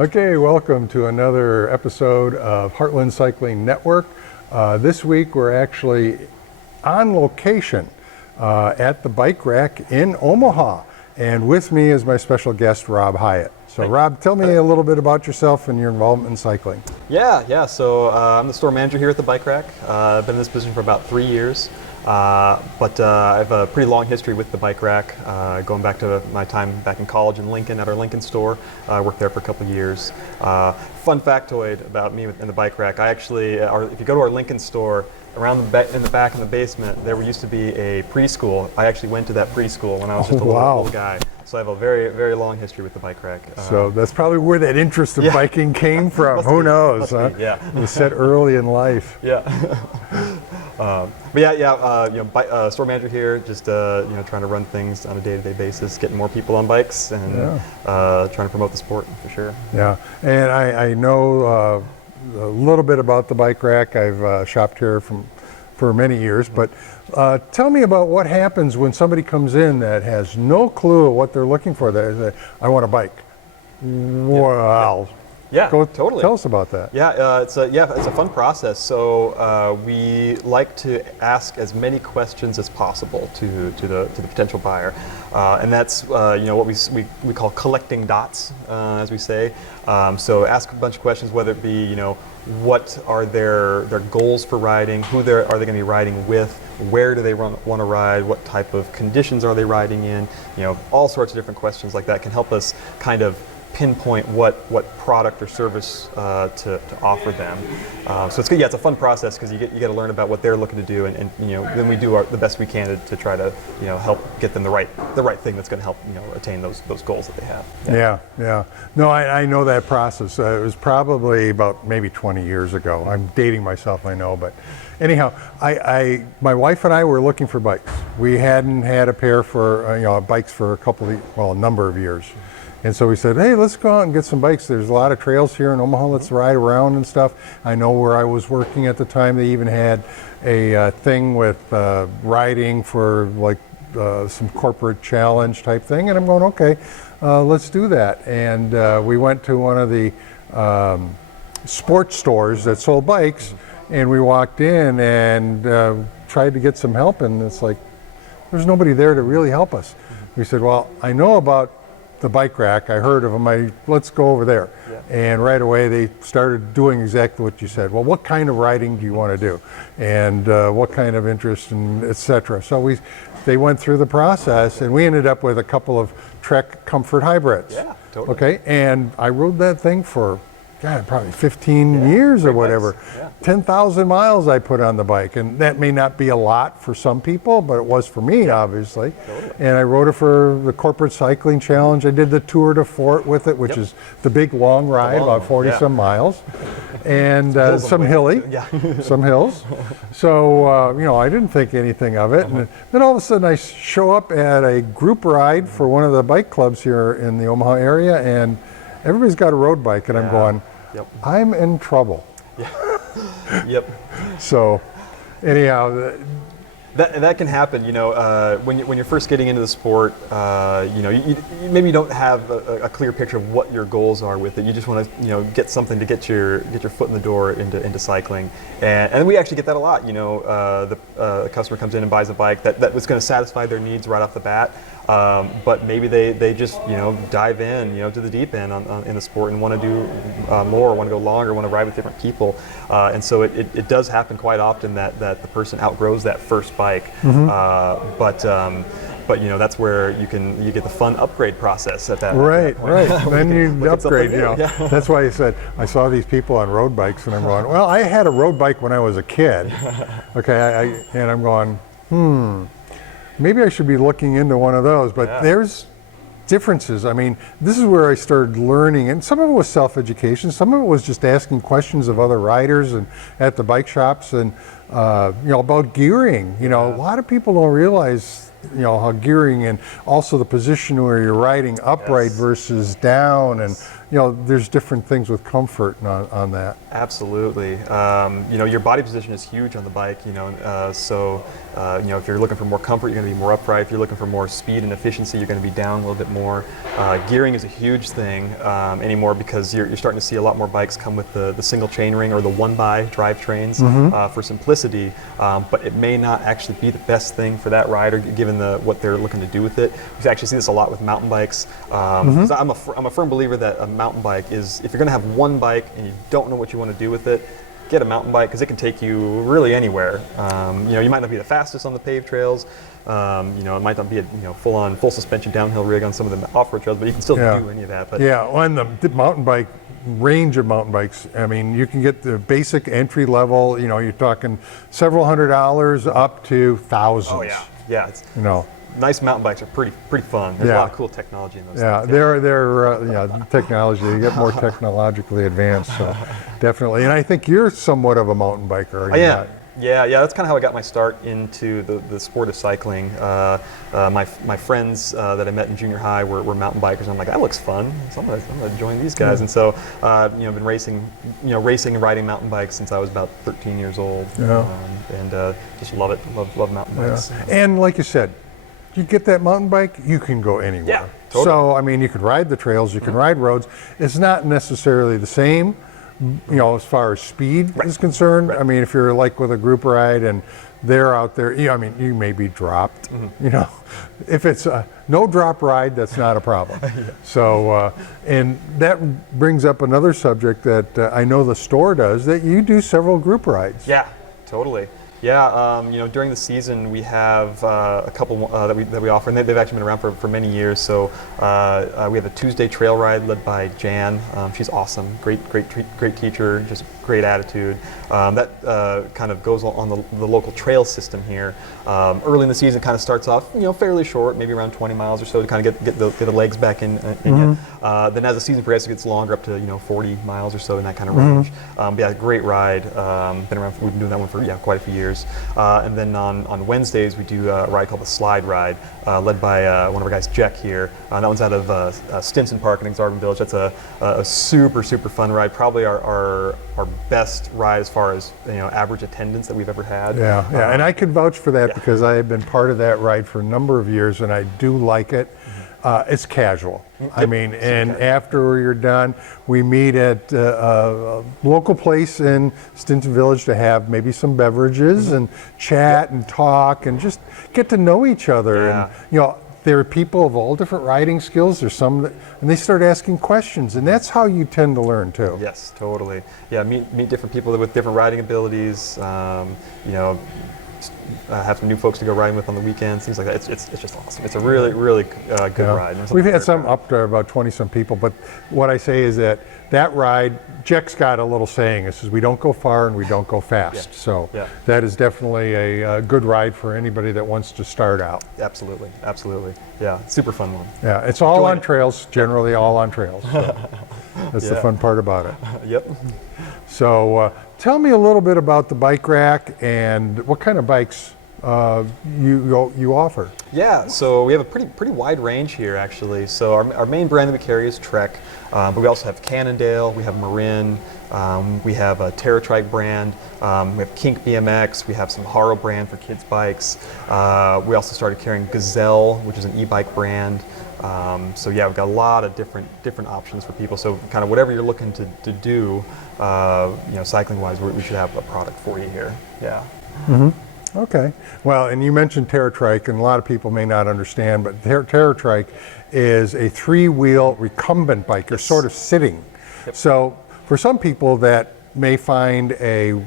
Okay, welcome to another episode of Heartland Cycling Network. This week we're actually on location at the bike rack in Omaha. And with me is my special guest, Robb Hiatt. So Robb, tell me a little bit about yourself and your involvement in cycling. Yeah. So I'm the store manager here at the bike rack. I've been in this position for about 3 years. But I have a pretty long history with the bike rack, going back to my time back in college in Lincoln at our Lincoln store. I worked there for a couple of years. Fun factoid about me and the bike rack, I actually, if you go to our Lincoln store, around in the back in the basement, there used to be a preschool. I actually went to that preschool when I was just a little guy. So I have a very, very long history with the bike rack. So that's probably where that interest in biking came from. Who knows? Huh? Yeah. It was set early in life. Yeah. But store manager here, just trying to run things on a day-to-day basis, getting more people on bikes, and trying to promote the sport for sure. Yeah, and I know a little bit about the bike rack. I've shopped here for many years, but tell me about what happens when somebody comes in that has no clue what they're looking for. They say, I want a bike. Well, totally. Tell us about that. It's a fun process. So we like to ask as many questions as possible to the potential buyer, and that's what we call collecting dots, as we say. So ask a bunch of questions, whether it be what are their goals for riding, who are they going to be riding with, where do they want to ride, what type of conditions are they riding in, all sorts of different questions like that can help us kind of pinpoint what product or service to offer them. So it's good. Yeah, it's a fun process because you get to learn about what they're looking to do, and then we do the best we can to try to help get them the right thing that's going to help attain those goals that they have. Yeah. No, I know that process. It was probably about maybe 20 years ago. I'm dating myself, I know, but anyhow, my wife and I were looking for bikes. We hadn't had a pair for bikes for a number of years. And so we said, hey, let's go out and get some bikes. There's a lot of trails here in Omaha. Let's ride around and stuff. I know where I was working at the time, they even had a thing with riding for some corporate challenge type thing. And I'm going, okay, let's do that. And we went to one of the sports stores that sold bikes. And we walked in and tried to get some help. And it's like, there's nobody there to really help us. We said, well, I know about the bike rack. I heard of them. Let's go over there. Yeah. And right away they started doing exactly what you said. Well, what kind of riding do you want to do? And what kind of interest, and etc. So they went through the process, and we ended up with a couple of Trek Comfort hybrids. Yeah, totally. Okay, and I rode that thing for probably 15 years or whatever. Nice. Yeah. 10,000 miles I put on the bike, and that may not be a lot for some people, but it was for me, obviously. Totally. And I rode it for the Corporate Cycling Challenge. I did the Tour de Fort with it, which is the big long ride, about 40 some miles, and some hilly, some hills. So I didn't think anything of it, and then all of a sudden I show up at a group ride for one of the bike clubs here in the Omaha area, and everybody's got a road bike, and I'm going, I'm in trouble. Yep. So, anyhow, that can happen. When you're first getting into the sport, you maybe don't have a clear picture of what your goals are with it. You just want to get something to get your foot in the door into cycling, and we actually get that a lot. The customer comes in and buys a bike that was going to satisfy their needs right off the bat. But maybe they just dive in to the deep end in the sport and want to do more, want to go longer, want to ride with different people, and so it does happen quite often that the person outgrows that first bike. But that's where you get the fun upgrade process at that. Right. Then you upgrade. That's why I said I saw these people on road bikes, and I'm going, well, I had a road bike when I was a kid. Okay, and I'm going, maybe I should be looking into one of those, but there's differences. I mean, this is where I started learning, and some of it was self-education, some of it was just asking questions of other riders and at the bike shops, and about gearing. A lot of people don't realize how gearing, and also the position where you're riding upright versus down, and there's different things with comfort on that. Absolutely. Your body position is huge on the bike, so if you're looking for more comfort, you're going to be more upright. If you're looking for more speed and efficiency, you're going to be down a little bit more. Gearing is a huge thing anymore, because you're starting to see a lot more bikes come with the single chainring or the one-by drivetrains for simplicity, but it may not actually be the best thing for that rider given what they're looking to do with it. We actually see this a lot with mountain bikes. 'Cause I'm a firm believer that a mountain bike is, if you're going to have one bike and you don't know what you want to do with it, get a mountain bike, because it can take you really anywhere. You might not be the fastest on the paved trails. It might not be a full suspension downhill rig on some of the off-road trails, but you can still do any of that. But on the mountain bike range of mountain bikes, I mean, you can get the basic entry level. You're talking several $100s up to thousands. Oh yeah. Nice mountain bikes are pretty fun. There's a lot of cool technology in those things. They're technology. You get more technologically advanced, so definitely. And I think you're somewhat of a mountain biker. I am. Yeah, that's kind of how I got my start into the sport of cycling. My friends that I met in junior high were mountain bikers. I'm like, that looks fun, so I'm gonna join these guys. And so, been racing and riding mountain bikes since I was about 13 years old. And just love it. Love mountain bikes. And like you said, you get that mountain bike, you can go anywhere. Yeah, totally. So, I mean, you can ride the trails, you can ride roads. It's not necessarily the same, as far as speed is concerned. Right. I mean, if you're like with a group ride and they're out there, you may be dropped. If it's a no drop ride, that's not a problem. So, and that brings up another subject that I know the store does, that you do several group rides. Yeah, totally. Yeah, during the season we have a couple that we offer, and they've actually been around for many years. So we have a Tuesday trail ride led by Jan. She's awesome, great teacher, just great attitude. That kind of goes on the local trail system here. Early in the season, kind of starts off fairly short, maybe around 20 miles or so, to kind of get the legs back in. Then as the season progresses, it gets longer, up to 40 miles or so, in that kind of range. Great ride. We've been doing that one for quite a few years. And then on Wednesdays we do a ride called the Slide Ride, led by one of our guys, Jack here. That one's out of Stinson Park in Exarban Village. That's a super fun ride. Probably our best ride as far as average attendance that we've ever had. And I can vouch for that because I have been part of that ride for a number of years, and I do like it. It's casual. I mean, and after you're done, we meet at a local place in Stinson Village to have maybe some beverages and chat and talk and just get to know each other. And there are people of all different riding skills. There's some that, and they start asking questions, and that's how you tend to learn too. Yes, totally. Yeah, meet different people with different riding abilities. Have some new folks to go riding with on the weekends, things like that. It's just awesome. It's a really good ride. We've had some up to about 20-some people, but what I say is that ride, Jack's got a little saying. It says, we don't go far and we don't go fast. So that is definitely a good ride for anybody that wants to start out. Absolutely. Yeah, super fun one. Yeah, it's all on trails, generally all on trails. So that's the fun part about it. Yep. So tell me a little bit about the bike rack and what kind of bikes you offer. Yeah, so we have a pretty wide range here, actually. So our main brand that we carry is Trek, but we also have Cannondale, we have Marin, we have a Terra Trike brand, we have Kink BMX, we have some Haro brand for kids' bikes. We also started carrying Gazelle, which is an e-bike brand. We've got a lot of different options for people. So kind of whatever you're looking to do, cycling-wise, we should have a product for you here. Yeah. Okay. Well, and you mentioned Terra Trike, and a lot of people may not understand, but Terra Trike is a 3-wheel recumbent bike. You're sort of sitting. So for some people that may find a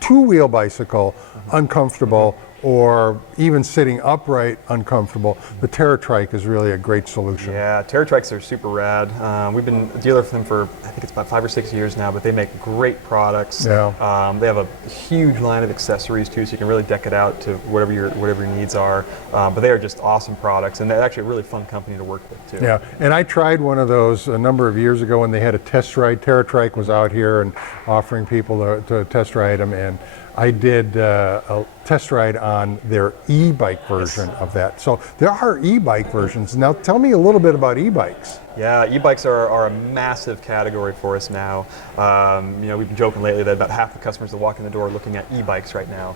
2-wheel bicycle uncomfortable, or even sitting upright uncomfortable, the Terra Trike is really a great solution. Yeah, Terra Trikes are super rad. We've been a dealer for them for, I think it's about 5 or 6 years now, but they make great products. They have a huge line of accessories too, so you can really deck it out to whatever your needs are. But they are just awesome products, and they're actually a really fun company to work with too. Yeah, and I tried one of those a number of years ago when they had a test ride. Terra Trike was out here and offering people to test ride them, and I did a test ride on their e-bike version of that. So there are e-bike versions. Now tell me a little bit about e-bikes. Yeah, e-bikes are a massive category for us now. We've been joking lately that about half the customers that walk in the door are looking at e-bikes right now.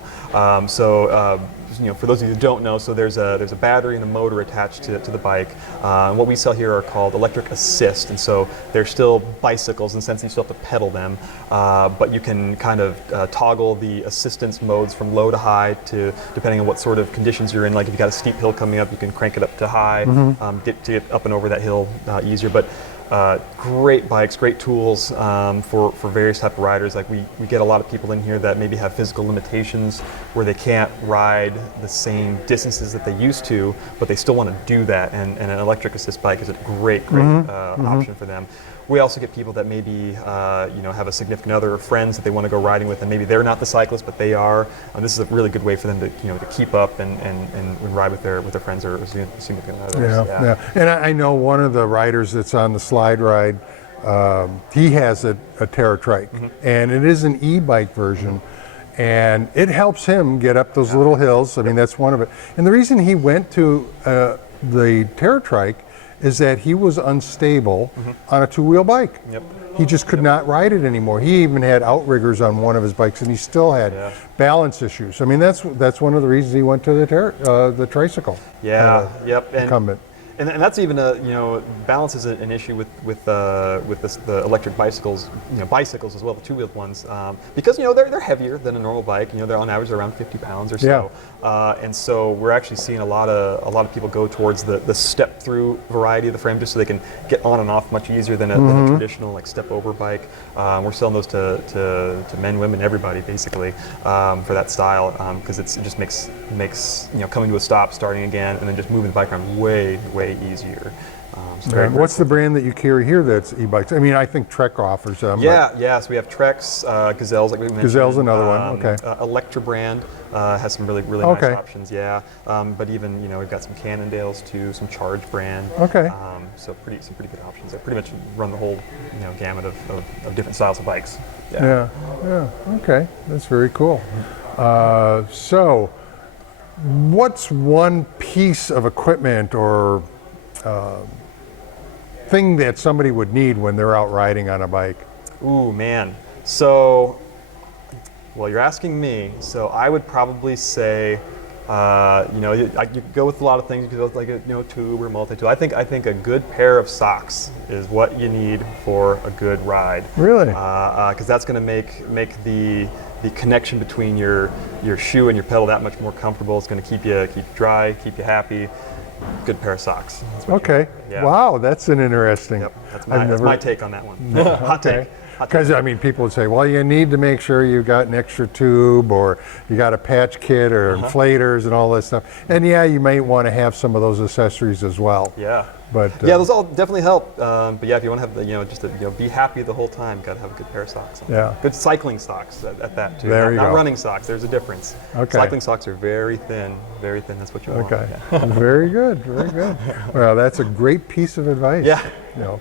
For those of you who don't know, so there's a battery and a motor attached to the bike. And what we sell here are called electric assist, and so they're still bicycles in the sense that you still have to pedal them, but you can kind of toggle the assistance modes from low to high to depending on what sort of conditions you're in. Like if you've got a steep hill coming up, you can crank it up to high, get up and over that hill easier. But great bikes, great tools for various type of riders. Like we get a lot of people in here that maybe have physical limitations where they can't ride the same distances that they used to, but they still want to do that. And an electric assist bike is a great option for them. We also get people that maybe have a significant other or friends that they want to go riding with, and maybe they're not the cyclist, but they are. And this is a really good way for them to keep up and ride with their friends or significant others. Yeah. And I know one of the riders that's on the slide ride. He has a Terra Trike, and it is an e-bike version, and it helps him get up those little hills. I mean, that's one of it. And the reason he went to the Terra Trike is that he was unstable on a two-wheel bike. Yep. He just could not ride it anymore. He even had outriggers on one of his bikes, and he still had balance issues. I mean, that's one of the reasons he went to the tricycle. Yeah. Yep. Incumbent. And that's even balance is an issue with the electric bicycles, bicycles as well, the two-wheeled ones, because they're heavier than a normal bike. They're on average around 50 pounds or so, and so we're actually seeing a lot of people go towards the step-through variety of the frame, just so they can get on and off much easier than a traditional like step-over bike. We're selling those to men, women, everybody basically for that style, because it just makes coming to a stop, starting again, and then just moving the bike around way easier. What's the brand that you carry here that's e-bikes? I mean, I think Trek offers them. So we have Treks, Gazelles, like we mentioned. Gazelle's another one. Okay. Electra brand has some really nice options. Yeah, but even we've got some Cannondales too, some Charge brand. Okay. So some pretty good options. They pretty much run the whole gamut of different styles of bikes. Yeah. Okay, that's very cool. So, what's one piece of equipment or thing that somebody would need when they're out riding on a bike? Ooh, man. So, well, you're asking me. So I would probably say, you could go with a lot of things. You could go with like a tube or multi-tool. I think a good pair of socks is what you need for a good ride. Really? Because that's going to make the connection between your shoe and your pedal that much more comfortable. It's going to keep you dry, keep you happy. Good pair of socks. Okay. Yeah. Wow, that's an interesting. Yep. That's my take on that one. Hot take. Because people would say, well, you need to make sure you got an extra tube, or you got a patch kit, or inflators, and all that stuff. And you might want to have some of those accessories as well. Yeah. But those all definitely help. But if you want to have just to be happy the whole time, got to have a good pair of socks on. Yeah. Good cycling socks at that too. There you not go. Running socks. There's a difference. Okay. Cycling socks are very thin. Very thin. That's what you want. Okay. Very good. Very good. Well, that's a great piece of advice. Yeah.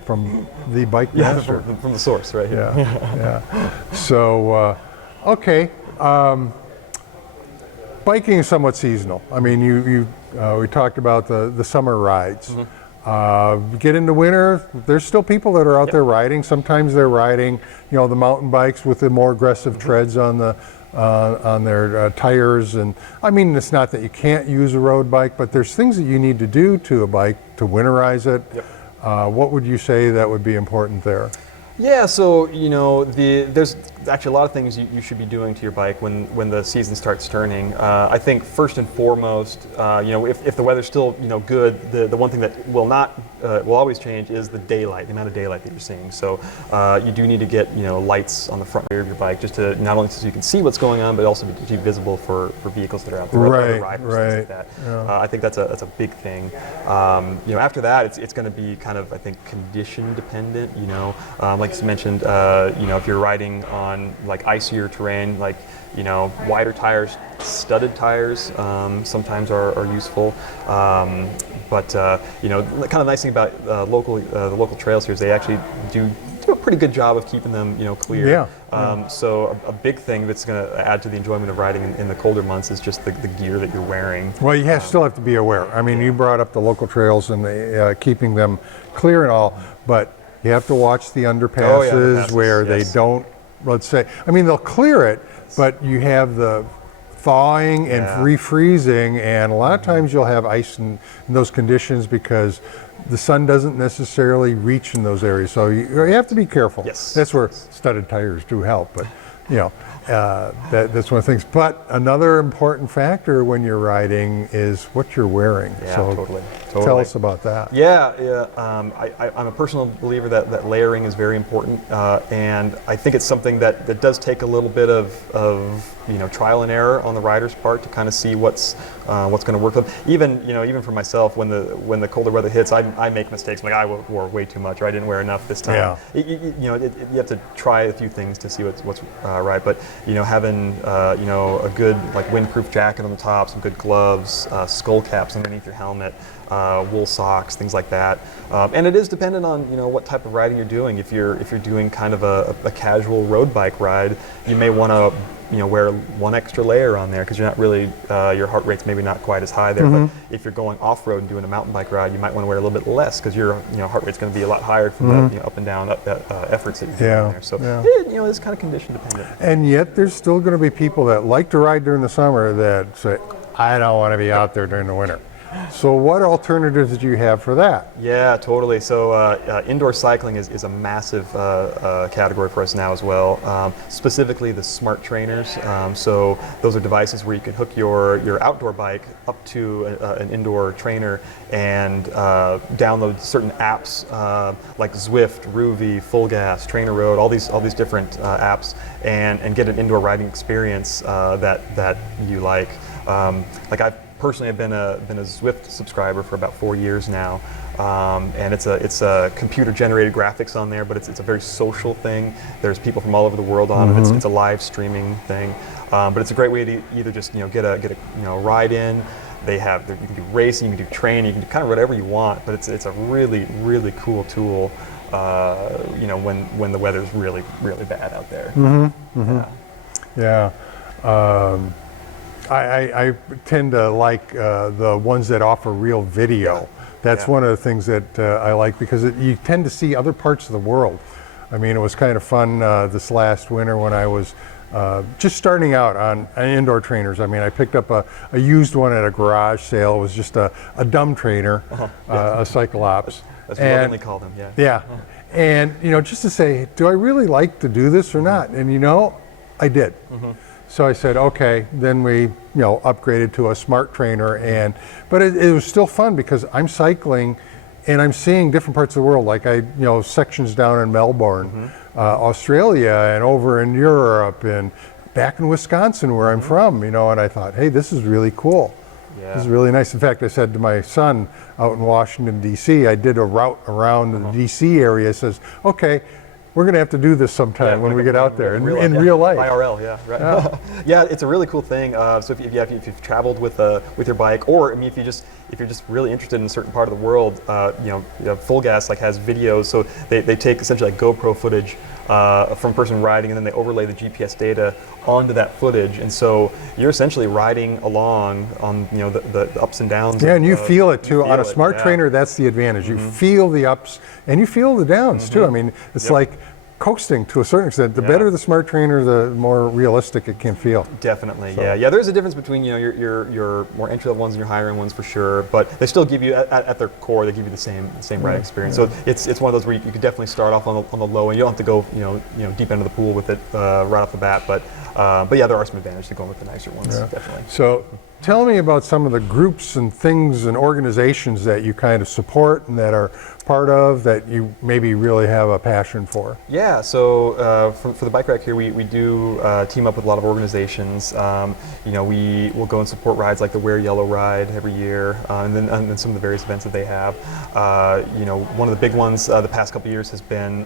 From the bike master. From the source, right here. Yeah. So, okay. Biking is somewhat seasonal. I mean, we talked about the summer rides. Get into winter, there's still people that are out there riding. Sometimes they're riding, the mountain bikes with the more aggressive treads on their tires. And I mean, it's not that you can't use a road bike, but there's things that you need to do to a bike to winterize it. Yep. What would you say that would be important there? Yeah, so there's actually a lot of things you should be doing to your bike when the season starts turning. I think first and foremost, if the weather's still good, the one thing that will always change is the daylight, the amount of daylight that you're seeing. So you do need to get lights on the front rear of your bike, just to not only so you can see what's going on, but also to be visible for vehicles that are out there, other riders, things like that. Yeah. I think that's a big thing. After that, it's going to be kind of, I think, condition dependent. Like you mentioned, if you're riding on like icier terrain, like wider tires, studded tires sometimes are useful. But kind of nice thing about the local trails here is they actually do a pretty good job of keeping them, clear. Yeah. So a big thing that's going to add to the enjoyment of riding in the colder months is just the gear that you're wearing. Well, you still have to be aware. I mean, you brought up the local trails and keeping them clear and all, but you have to watch the underpasses where they don't, let's say, I mean, they'll clear it, but you have the thawing and refreezing, and a lot of times you'll have ice in those conditions because the sun doesn't necessarily reach in those areas. So you have to be careful. Yes. That's where studded tires do help, but that's one of the things. But another important factor when you're riding is what you're wearing. Yeah, so totally. Tell us about that. Yeah. I'm a personal believer that layering is very important, and I think it's something that does take a little bit of trial and error on the rider's part to kind of see what's going to work with them. Even for myself, when the colder weather hits, I make mistakes. I'm like, I wore way too much, or I didn't wear enough this time. Yeah. You have to try a few things to see what's right. But having a good windproof jacket on the top, some good gloves, skull caps underneath your helmet, wool socks, things like that. And it is dependent on what type of riding you're doing. If you're doing kind of a casual road bike ride, you may want to wear one extra layer on there because you're not really your heart rate's maybe not quite as high there. But if you're going off road and doing a mountain bike ride, you might want to wear a little bit less because your heart rate's going to be a lot higher from the up and down efforts that you're doing there. So it's kind of condition dependent. And yet there's still going to be people that like to ride during the summer that say, I don't want to be out there during the winter. So what alternatives do you have for that? Yeah, totally. So indoor cycling is a massive category for us now as well, specifically the smart trainers. So those are devices where you can hook your outdoor bike up to an indoor trainer and download certain apps like Zwift, Ruvi, Full Gas, Trainer Road, all these different apps, and get an indoor riding experience that you like. I've personally, I've been a Zwift subscriber for about 4 years now, and it's a computer-generated graphics on there, but it's a very social thing. There's people from all over the world on it. It's a live streaming thing, but it's a great way to either just get a ride in. You can do racing, you can do training, you can do kind of whatever you want. But it's a really really cool tool. When the weather's really really bad out there. Yeah. I tend to like the ones that offer real video. That's one of the things that I like because you tend to see other parts of the world. I mean, it was kind of fun this last winter when I was just starting out on indoor trainers. I mean, I picked up a used one at a garage sale. It was just a dumb trainer, a Cyclops. That's what they call them, yeah. Yeah. And, just to say, do I really like to do this or not? And, I did. So I said, okay, then we, upgraded to a smart trainer, but it was still fun because I'm cycling and I'm seeing different parts of the world, like sections down in Melbourne, Australia, and over in Europe, and back in Wisconsin where I'm from, and I thought, hey, this is really cool. Yeah. This is really nice. In fact, I said to my son out in Washington, D.C., I did a route around the D.C. area. It says, okay, we're going to have to do this sometime when we get out there in real life. IRL, yeah, right. Yeah, it's a really cool thing. So if you've traveled with your bike, or if you're just really interested in a certain part of the world, Full Gas has videos. So they take essentially GoPro footage from a person riding, and then they overlay the GPS data onto that footage, and so you're essentially riding along on the ups and downs. Yeah, and you feel it too. On a smart trainer, that's the advantage. You feel the ups and you feel the downs too. I mean, it's like coasting to a certain extent. The better the smart trainer, the more realistic it can feel. Definitely, so. Yeah. There's a difference between your more entry level ones and your higher end ones for sure, but they still give you at their core, they give you the same riding experience. So it's one of those where you could definitely start off on the low end. You don't have to go deep into the pool with it right off the bat, but yeah, there are some advantages to going with the nicer ones. Definitely. So tell me about some of the groups and things and organizations that you kind of support and that are part of that you maybe really have a passion for. Yeah, so for the bike rack here, we do team up with a lot of organizations. We will go and support rides like the Wear Yellow ride every year, and then some of the various events that they have. One of the big ones the past couple of years has been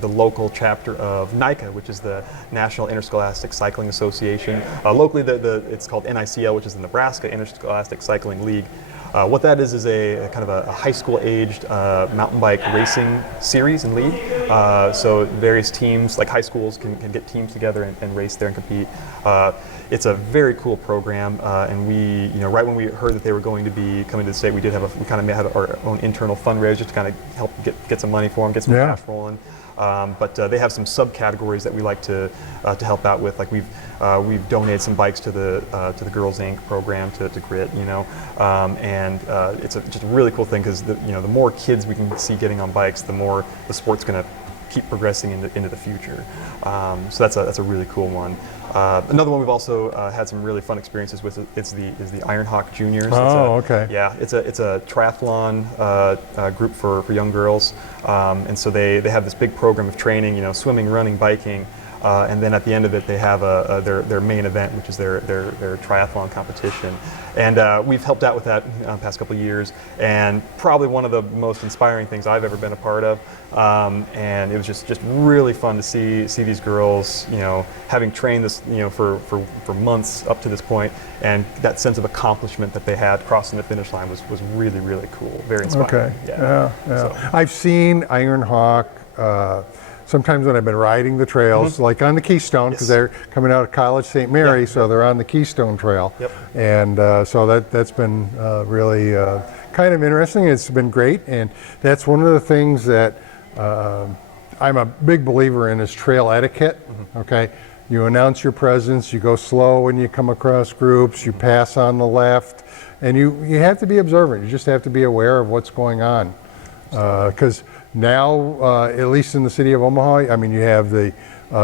the local chapter of NICA, which is the National Interscholastic Cycling Association. Locally, it's called NICL, which is the Nebraska Interscholastic Cycling League. What that is a kind of a high school aged mountain bike racing series and league. So various teams, like high schools, can get teams together and race there and compete. It's a very cool program, and we, right when we heard that they were going to be coming to the state, we kind of had our own internal fundraiser to kind of help get some money for them, get some cash rolling. But they have some subcategories that we like to help out with. Like we've donated some bikes to the Girls Inc. program to Grit, and it's just a really cool thing because the more kids we can see getting on bikes, the more the sport's going to keep progressing into the future. So that's a really cool one. Another one we've also had some really fun experiences with is the Iron Hawk Juniors. Okay. Yeah, it's a triathlon group for young girls, and so they have this big program of training, swimming, running, biking, and then at the end of it they have their main event, which is their triathlon competition. And we've helped out with that the past couple of years, and probably one of the most inspiring things I've ever been a part of. And it was just really fun to see these girls, having trained this, for months up to this point, and that sense of accomplishment that they had crossing the finish line was really, really cool, very inspiring. Okay. Yeah. So. I've seen Iron Hawk. Sometimes when I've been riding the trails, like on the Keystone, because they're coming out of College St. Mary, so they're on the Keystone Trail. Yep. And so that's been really kind of interesting. It's been great, and that's one of the things that I'm a big believer in is trail etiquette. Okay, you announce your presence, you go slow when you come across groups, you pass on the left, and you have to be observant. You just have to be aware of what's going on, because now, at least in the city of Omaha, I mean, you have the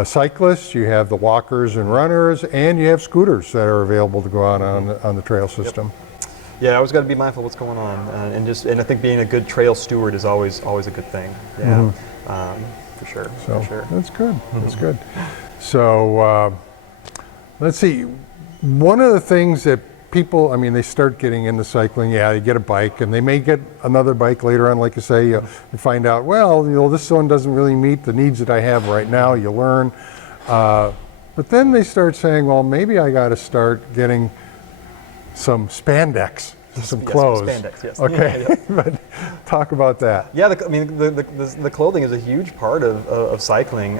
cyclists, you have the walkers and runners, and you have scooters that are available to go out on the trail system. Yep. Yeah, I always got to be mindful of what's going on, and I think being a good trail steward is always a good thing. Yeah, for sure. So for sure. That's good. That's good. So let's see. One of the things that people, I mean, they start getting into cycling. Yeah, they get a bike, and they may get another bike later on. Like you say, you find out, well, this one doesn't really meet the needs that I have right now. You learn, but then they start saying, well, maybe I got to start getting some spandex, some clothes. Some spandex, yes. Okay, but talk about that. Yeah, the clothing is a huge part of cycling.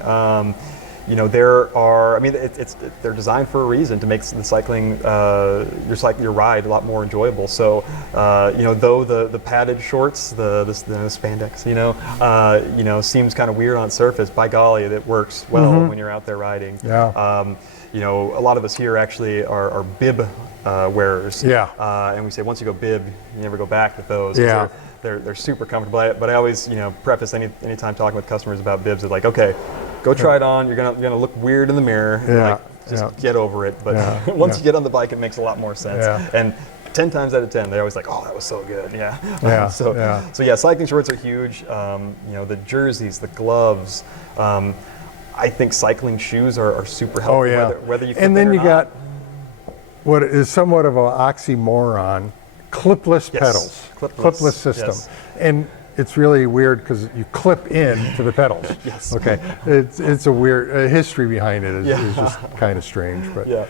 They're designed for a reason to make the cycling, your ride a lot more enjoyable. So, though the padded shorts, the spandex, seems kind of weird on surface, by golly, it works well when you're out there riding. Yeah. A lot of us here actually are bib wearers. Yeah. And we say once you go bib, you never go back with those. Yeah. They're super comfortable. But I always, preface anytime talking with customers about bibs, it's like, okay, go try it on. You're gonna look weird in the mirror. Yeah. Just get over it. But once you get on the bike, it makes a lot more sense. Yeah. And 10 times out of 10, they're always like, "Oh, that was so good." Yeah. Yeah. So cycling shorts are huge. The jerseys, the gloves. I think cycling shoes are super helpful. Oh yeah. Whether you fit and then them or you not. got what is somewhat of an oxymoron: clipless pedals, clipless system, and it's really weird because you clip in to the pedals. Yes. Okay. It's a weird history behind it. Is just kind of strange, but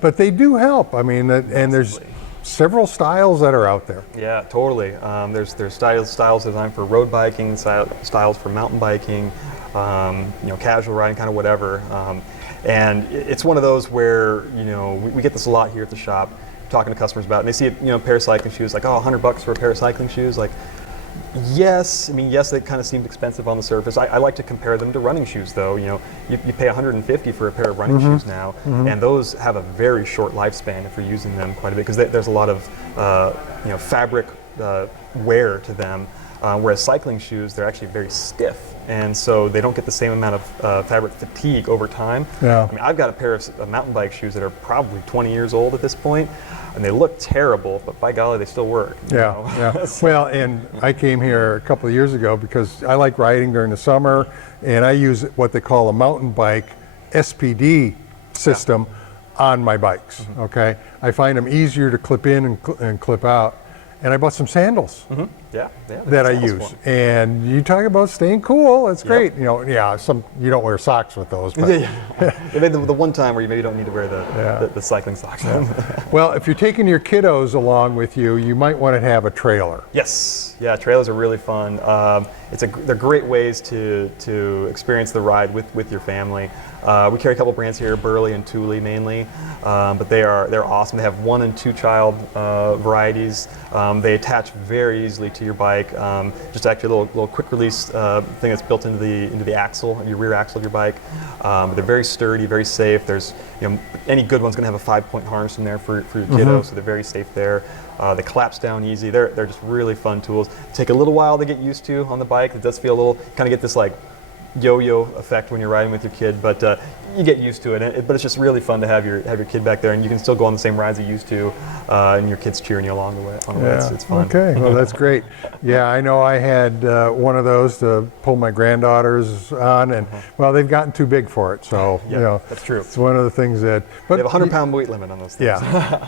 but they do help. I mean, and there's several styles that are out there. Yeah, totally. There's styles designed for road biking, styles for mountain biking, casual riding, kind of whatever. And it's one of those where we get this a lot here at the shop, talking to customers about it, and they see a pair of cycling shoes, like, oh, $100 for a pair of cycling shoes, like. Yes, they kind of seemed expensive on the surface. I like to compare them to running shoes, though. You pay $150 for a pair of running shoes now, and those have a very short lifespan if you're using them quite a bit, because there's a lot of fabric wear to them. Whereas cycling shoes, they're actually very stiff, and so they don't get the same amount of fabric fatigue over time. Yeah. I mean, I've got a pair of mountain bike shoes that are probably 20 years old at this point, and they look terrible, but by golly, they still work. Yeah. Well, and I came here a couple of years ago because I like riding during the summer, and I use what they call a mountain bike SPD system on my bikes. Okay, I find them easier to clip in and clip out. And I bought some sandals, Yeah, yeah. that I sounds use. fun. And you talk about staying cool, it's Yep. great. You know, yeah, you don't wear socks with those, but Yeah, maybe the one time where you maybe don't need to wear the cycling socks. well, if you're taking your kiddos along with you, you might want to have a trailer. Yes, yeah, trailers are really fun. They're great ways to experience the ride with your family. We carry a couple brands here, Burley and Thule mainly, but they're awesome. They have 1 and 2 child varieties. They attach very easily to your bike. Just actually a little quick release thing that's built into the axle, your rear axle of your bike. But they're very sturdy, very safe. There's any good one's going to have a 5-point harness in there for your kiddo, so they're very safe there. They collapse down easy. They're just really fun tools. Take a little while to get used to on the bike. It does feel a little, kind of get this like yo-yo effect when you're riding with your kid, but you get used to it. But it's just really fun to have your kid back there, and you can still go on the same rides you used to, and your kid's cheering you along the way. It's fun. Okay, well that's great. Yeah, I know I had one of those to pull my granddaughters on, and well, they've gotten too big for it. So Yeah, that's true. It's one of the things that. But They have a 100-pound weight limit on those things. yeah,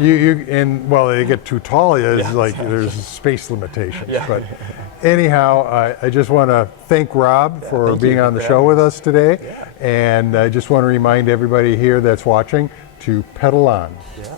and well, they get too tall. It's like there's space limitations. Yeah. But anyhow, I just want to thank Rob for thank being you on the for show having with us. us today, and I just want to remind everybody here that's watching to pedal on. Yeah.